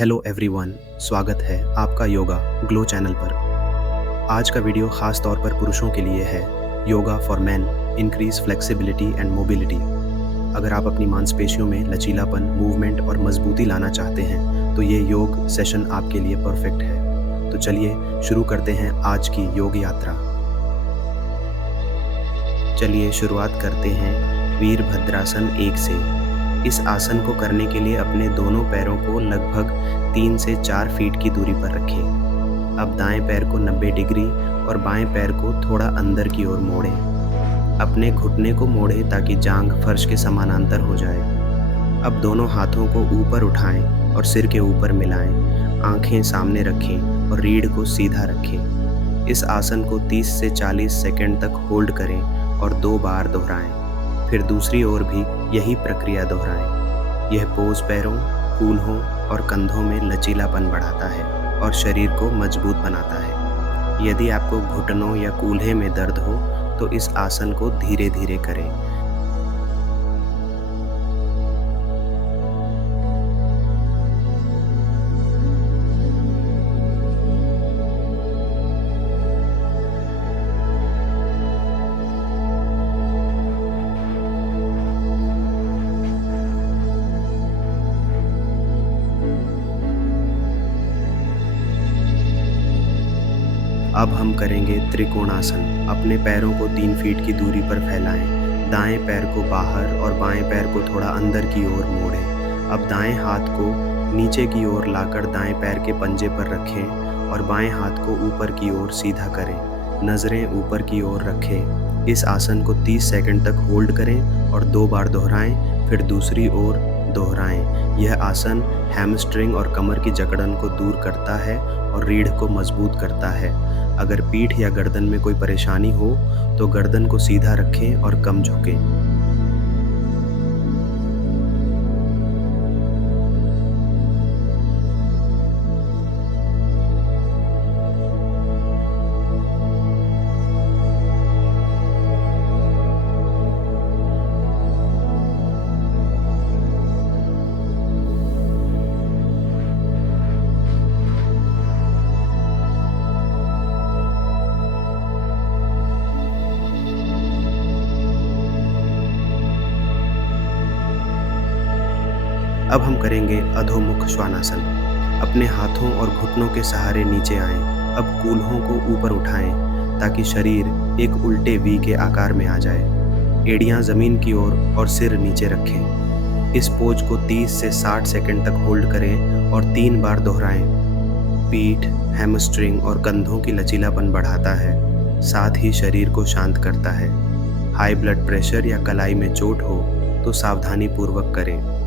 Hello everyone, स्वागत है आपका योगा ग्लो चैनल पर। आज का वीडियो खास तौर पर पुरुषों के लिए है। Yoga for main, increase flexibility and mobility. अगर आप अपनी मांसपेशियों में लचीलापन, मूवमेंट और मजबूती लाना चाहते हैं तो ये योग सेशन आपके लिए परफेक्ट है। तो चलिए शुरू करते हैं आज की योग यात्रा। चलिए शुरुआत करते हैं वीरभद्रासन 1 से। इस आसन को करने के लिए अपने दोनों पैरों को लगभग 3 से 4 फीट की दूरी पर रखें। अब दाएं पैर को 90 डिग्री और बाएं पैर को थोड़ा अंदर की ओर मोड़ें। अपने घुटने को मोड़ें ताकि जांघ फर्श के समानांतर हो जाए। अब दोनों हाथों को ऊपर उठाएं और सिर के ऊपर मिलाएं। आंखें सामने रखें और रीढ़ को सीधा रखें। इस आसन को 30 से 40 सेकंड तक होल्ड करें और 2 बार दोहराएं। फिर दूसरी ओर भी यही प्रक्रिया दोहराएं। यह पोज पैरों, कूल्हों और कंधों में लचीलापन बढ़ाता है और शरीर को मजबूत बनाता है। यदि आपको घुटनों या कूल्हे में दर्द हो तो इस आसन को धीरे धीरे करें। अब हम करेंगे त्रिकोणासन। अपने पैरों को 3 फीट की दूरी पर फैलाएं। दाएं पैर को बाहर और बाएं पैर को थोड़ा अंदर की ओर मोड़ें। अब दाएं हाथ को नीचे की ओर लाकर दाएं पैर के पंजे पर रखें और बाएं हाथ को ऊपर की ओर सीधा करें। नज़रें ऊपर की ओर रखें। इस आसन को 30 सेकंड तक होल्ड करें और 2 बार दोहराएं, फिर दूसरी ओर दोहराएं। यह आसन हैमस्ट्रिंग और कमर की जकड़न को दूर करता है और रीढ़ को मजबूत करता है। अगर पीठ या गर्दन में कोई परेशानी हो तो गर्दन को सीधा रखें और कम झुकें। अब हम करेंगे अधोमुख श्वानासन। अपने हाथों और घुटनों के सहारे नीचे आएं। अब कूल्हों को ऊपर उठाएं ताकि शरीर एक उल्टे वी के आकार में आ जाए। एड़ियां जमीन की ओर और सिर नीचे रखें। इस पोज को 30 से 60 सेकंड तक होल्ड करें और 3 बार दोहराएं। पीठ, हैमस्ट्रिंग और कंधों की लचीलापन बढ़ाता है, साथ ही शरीर को शांत करता है। हाई ब्लड प्रेशर या कलाई में चोट हो तो सावधानी पूर्वक करें।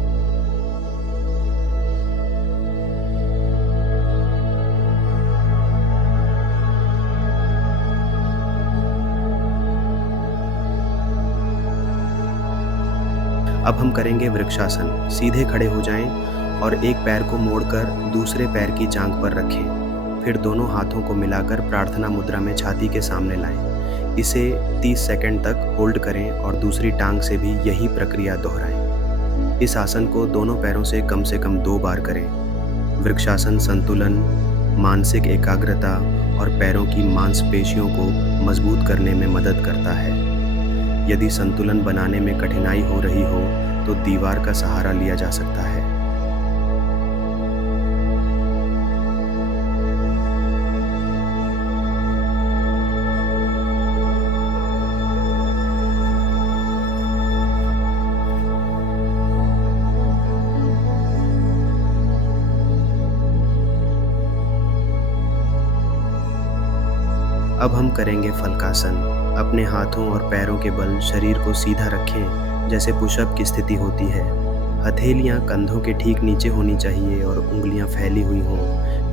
अब हम करेंगे वृक्षासन। सीधे खड़े हो जाएं और एक पैर को मोड़कर दूसरे पैर की जांघ पर रखें। फिर दोनों हाथों को मिलाकर प्रार्थना मुद्रा में छाती के सामने लाएं। इसे 30 सेकंड तक होल्ड करें और दूसरी टांग से भी यही प्रक्रिया दोहराएं। इस आसन को दोनों पैरों से कम 2 बार करें। वृक्षासन संतुलन, मानसिक एकाग्रता और पैरों की मांसपेशियों को मजबूत करने में मदद करता है। यदि संतुलन बनाने में कठिनाई हो रही हो तो दीवार का सहारा लिया जा सकता है। अब हम करेंगे फलकासन। अपने हाथों और पैरों के बल शरीर को सीधा रखें जैसे पुशअप की स्थिति होती है। हथेलियां कंधों के ठीक नीचे होनी चाहिए और उंगलियां फैली हुई हों।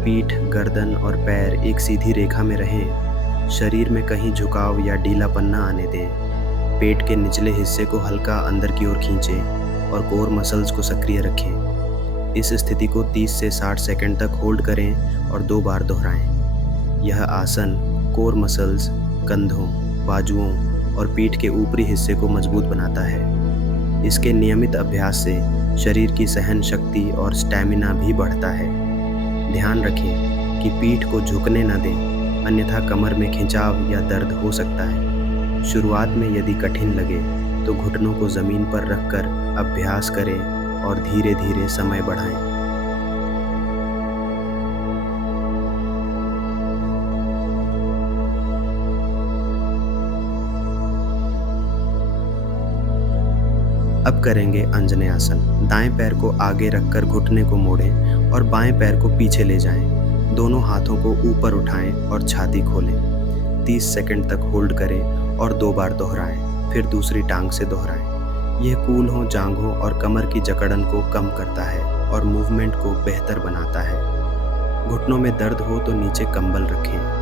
पीठ, गर्दन और पैर एक सीधी रेखा में रहें। शरीर में कहीं झुकाव या ढीलापन न आने दें। पेट के निचले हिस्से को हल्का अंदर की ओर खींचें और कोर मसल्स को सक्रिय रखें। इस स्थिति को 30 से 60 सेकंड तक होल्ड करें और 2 बार दोहराएं। यह आसन कोर मसल्स, कंधों, बाजुओं और पीठ के ऊपरी हिस्से को मजबूत बनाता है। इसके नियमित अभ्यास से शरीर की सहन शक्ति और स्टैमिना भी बढ़ता है। ध्यान रखें कि पीठ को झुकने न दें, अन्यथा कमर में खिंचाव या दर्द हो सकता है। शुरुआत में यदि कठिन लगे तो घुटनों को ज़मीन पर रखकर अभ्यास करें और धीरे-धीरे समय बढ़ाएं। अब करेंगे अंजनेय आसन। दाएं पैर को आगे रखकर घुटने को मोड़ें और बाएं पैर को पीछे ले जाएं। दोनों हाथों को ऊपर उठाएं और छाती खोलें। 30 सेकंड तक होल्ड करें और 2 बार दोहराएं, फिर दूसरी टांग से दोहराएं। यह कूल्हों, जांघों और कमर की जकड़न को कम करता है और मूवमेंट को बेहतर बनाता है। घुटनों में दर्द हो तो नीचे कंबल रखें।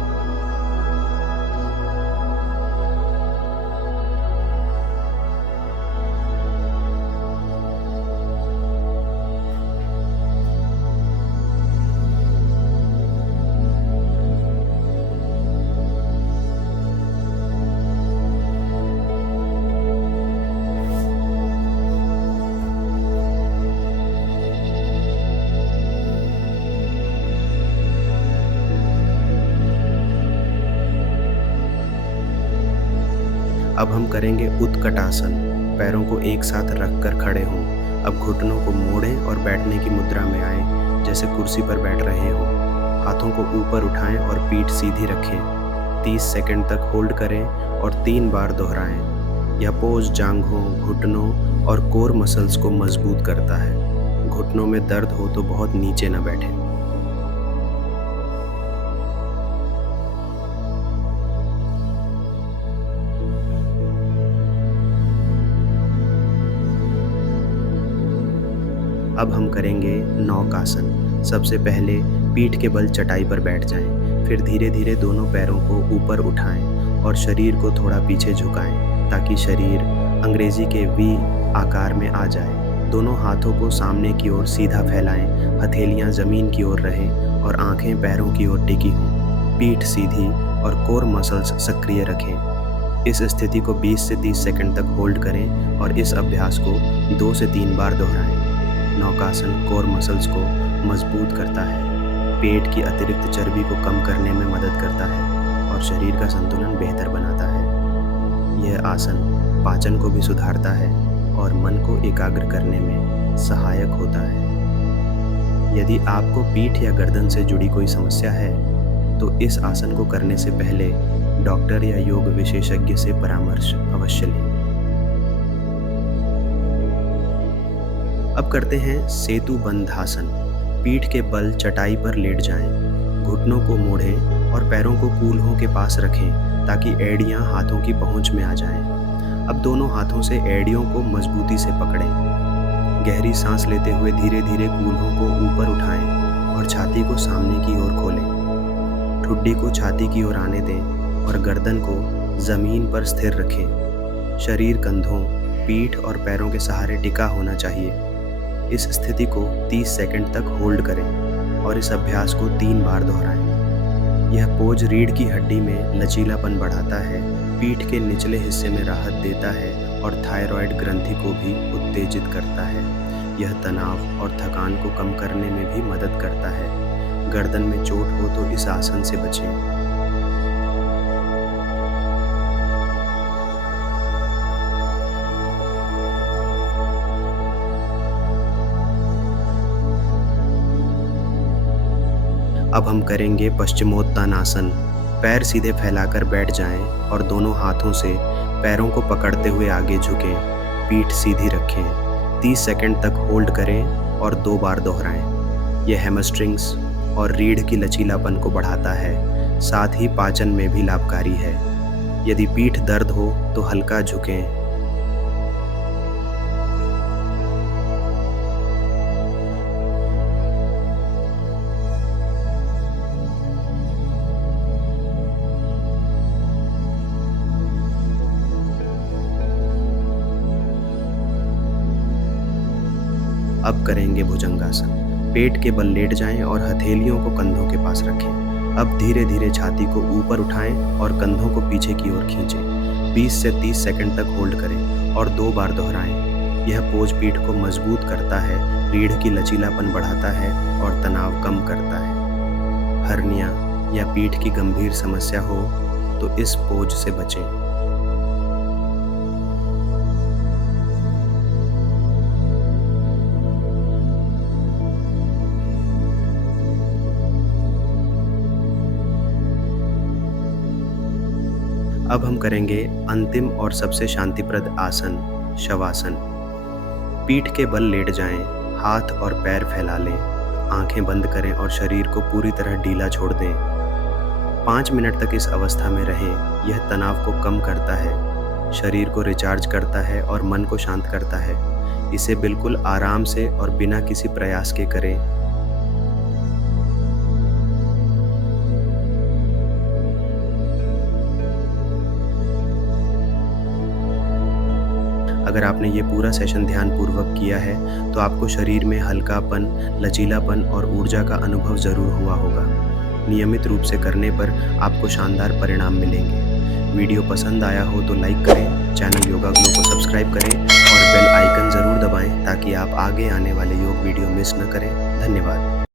अब हम करेंगे उत्कटासन। पैरों को एक साथ रखकर खड़े हों। अब घुटनों को मोड़ें और बैठने की मुद्रा में आएं, जैसे कुर्सी पर बैठ रहे हों। हाथों को ऊपर उठाएं और पीठ सीधी रखें। 30 सेकंड तक होल्ड करें और 3 बार दोहराएं। यह पोज जांघों, घुटनों और कोर मसल्स को मजबूत करता है। घुटनों में दर्द हो तो बहुत नीचे न बैठें। अब हम करेंगे नौकासन। सबसे पहले पीठ के बल चटाई पर बैठ जाएं, फिर धीरे धीरे दोनों पैरों को ऊपर उठाएं और शरीर को थोड़ा पीछे झुकाएं ताकि शरीर अंग्रेजी के वी आकार में आ जाए। दोनों हाथों को सामने की ओर सीधा फैलाएं, हथेलियां ज़मीन की ओर रहें और आंखें पैरों की ओर टिकी हों। पीठ सीधी और कोर मसल्स सक्रिय रखें। इस स्थिति को 20 से 30 सेकंड तक होल्ड करें और इस अभ्यास को 2 से 3 बार दोहराएं। नौकासन कोर मसल्स को मजबूत करता है, पेट की अतिरिक्त चर्बी को कम करने में मदद करता है और शरीर का संतुलन बेहतर बनाता है। यह आसन पाचन को भी सुधारता है और मन को एकाग्र करने में सहायक होता है। यदि आपको पीठ या गर्दन से जुड़ी कोई समस्या है तो इस आसन को करने से पहले डॉक्टर या योग विशेषज्ञ से परामर्श अवश्य लें। अब करते हैं सेतु बंधासन। पीठ के बल चटाई पर लेट जाएं, घुटनों को मोड़ें और पैरों को कूल्हों के पास रखें ताकि एड़ियां हाथों की पहुंच में आ जाएं। अब दोनों हाथों से एड़ियों को मजबूती से पकड़ें। गहरी सांस लेते हुए धीरे धीरे कूल्हों को ऊपर उठाएं और छाती को सामने की ओर खोलें। ठुड्डी को छाती की ओर आने दें और गर्दन को जमीन पर स्थिर रखें। शरीर कंधों, पीठ और पैरों के सहारे टिका होना चाहिए। इस स्थिति को 30 सेकंड तक होल्ड करें और इस अभ्यास को 3 बार दोहराएं। यह पोज रीढ़ की हड्डी में लचीलापन बढ़ाता है, पीठ के निचले हिस्से में राहत देता है और थायराइड ग्रंथि को भी उत्तेजित करता है। यह तनाव और थकान को कम करने में भी मदद करता है। गर्दन में चोट हो तो इस आसन से बचें। अब हम करेंगे पश्चिमोत्तानासन। पैर सीधे फैलाकर बैठ जाएं और दोनों हाथों से पैरों को पकड़ते हुए आगे झुकें। पीठ सीधी रखें। 30 सेकंड तक होल्ड करें और 2 बार दोहराएं। यह हैमस्ट्रिंग्स और रीढ़ की लचीलापन को बढ़ाता है, साथ ही पाचन में भी लाभकारी है। यदि पीठ दर्द हो तो हल्का झुकें। अब करेंगे भुजंगासन। पेट के बल लेट जाएं और हथेलियों को कंधों के पास रखें। अब धीरे धीरे छाती को ऊपर उठाएं और कंधों को पीछे की ओर खींचें। 20 से 30 सेकंड तक होल्ड करें और 2 बार दोहराएं। यह पोज पीठ को मजबूत करता है, रीढ़ की लचीलापन बढ़ाता है और तनाव कम करता है। हर्निया या पीठ की गंभीर समस्या हो तो इस पोज से बचें। अब हम करेंगे अंतिम और सबसे शांतिप्रद आसन, शवासन। पीठ के बल लेट जाएं, हाथ और पैर फैला लें, आंखें बंद करें और शरीर को पूरी तरह ढीला छोड़ दें। 5 मिनट तक इस अवस्था में रहें। यह तनाव को कम करता है, शरीर को रिचार्ज करता है और मन को शांत करता है। इसे बिल्कुल आराम से और बिना किसी प्रयास के करें। अगर आपने ये पूरा सेशन ध्यानपूर्वक किया है तो आपको शरीर में हल्कापन, लचीलापन और ऊर्जा का अनुभव ज़रूर हुआ होगा। नियमित रूप से करने पर आपको शानदार परिणाम मिलेंगे। वीडियो पसंद आया हो तो लाइक करें, चैनल योगा ग्लो को सब्सक्राइब करें और बेल आइकन ज़रूर दबाएं ताकि आप आगे आने वाले योग वीडियो मिस न करें। धन्यवाद।